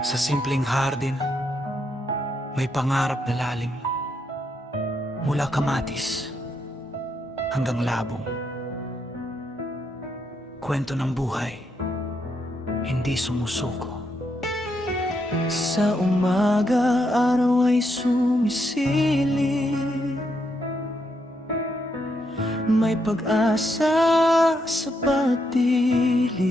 Sa simpleng hardin, may pangarap na lalim. Mula kamatis hanggang labong. Kwento ng buhay, hindi sumusuko. Sa umaga, araw ay sumisilip. May pag-asa sa pagdilig.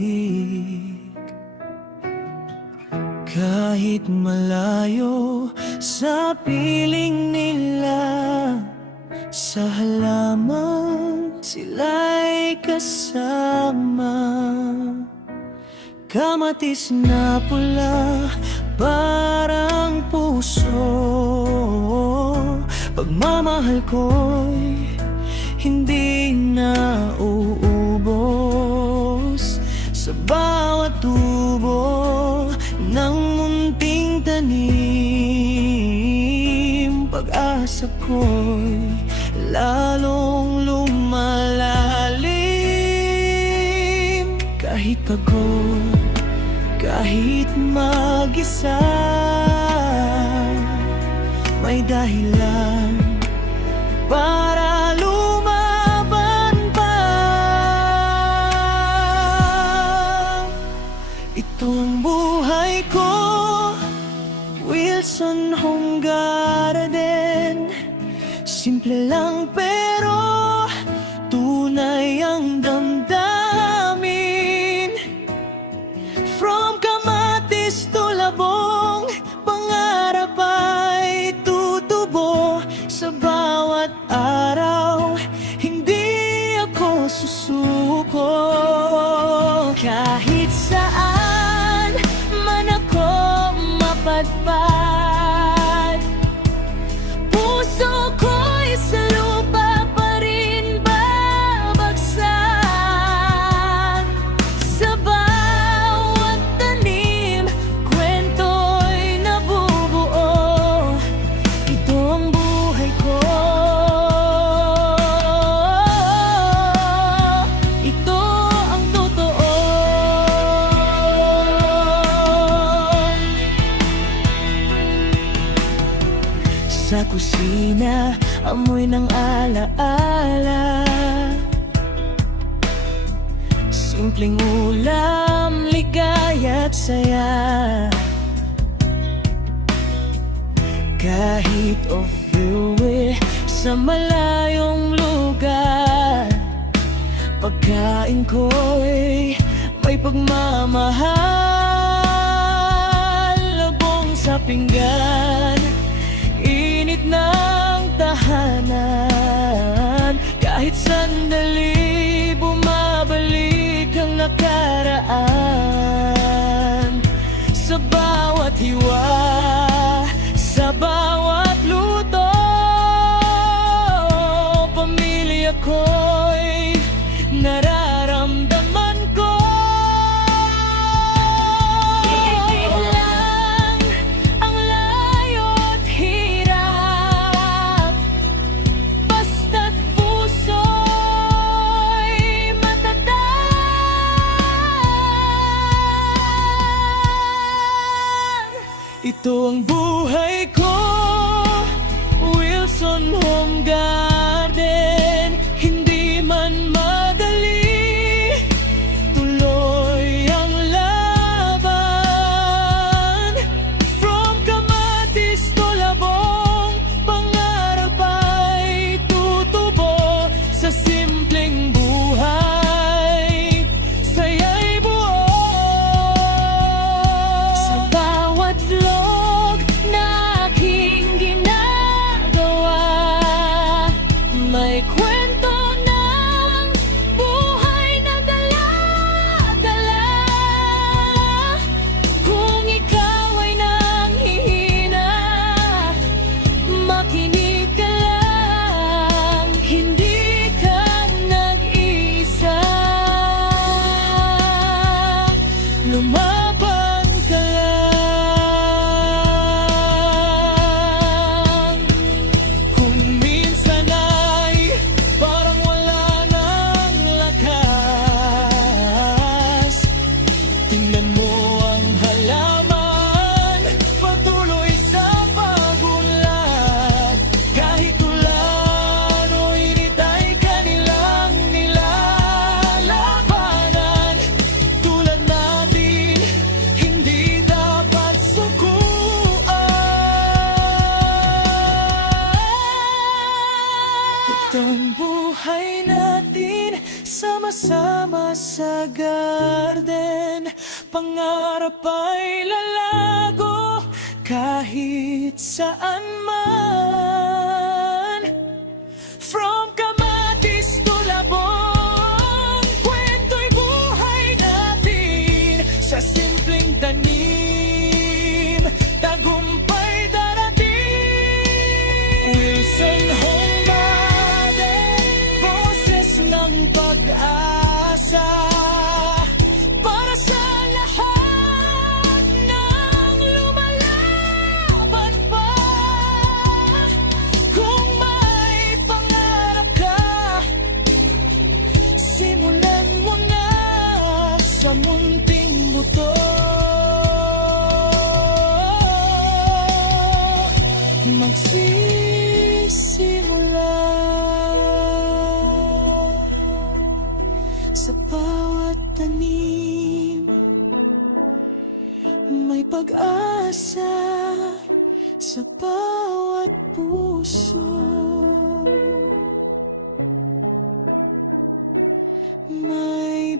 Kahit malayo sa piling nila, sa halaman sila'y kasama. Kamatis na pula, parang puso. Pagmamahal ko'y hindi na uubos. Sa bawat tubo ng munting tanim, pag-asa ko'y lalong lumalalim. Kahit pagod, kahit mag-isa, may dahilan para lumaban pa. Ito ang buhay ko, Wilson Home Garden. Simple lang pero tunay ang damdamin. From kamatis to labong, pangarap ay tutubo. Sa bawat araw, hindi ako susuko. Kahit saan man ako mapadpad, puso ko'y sa lupa pa rin babagsak. Sa bawat tanim, kwento'y nabubuo. Ito ang buhay ko, ito ang totoo. Sa kusina, amoy ng alaala. Simpleng ulam, ligaya't saya. Kahit off-the-way sa malayong lugar, pagkain ko'y may pagmamahal. Labong sa pinggan, init ng tahanan. Kahit sandali, bumabalik ang nakaraan. Sa bawat hiwa, sa bawat luto, pamilya ko'y nararamdaman ko. Ibig lang ang layo't hirap, basta't puso'y matatag. Ito ang buhay ko, Wilson Home Garden. Hindi man madali, tuloy ang laban. From kamatis to labong, pangarap ay tutubo. Sa simpleng buhay, saya'y buo. Sa bawat vlog, sa garden, pangarap ay lalago kahit saan man. From Kamatis to Labong, kwento'y buhay natin. Sa simpleng tanim, tagumpay darating. Wilson Hongbade, boses ng pag-asa para sa lahat ng lumalaban pa. Kung may pangarap ka, simulan mo na sa munting buto. Magsisimula sa bawat tanim, may pag-asa sa bawat puso. May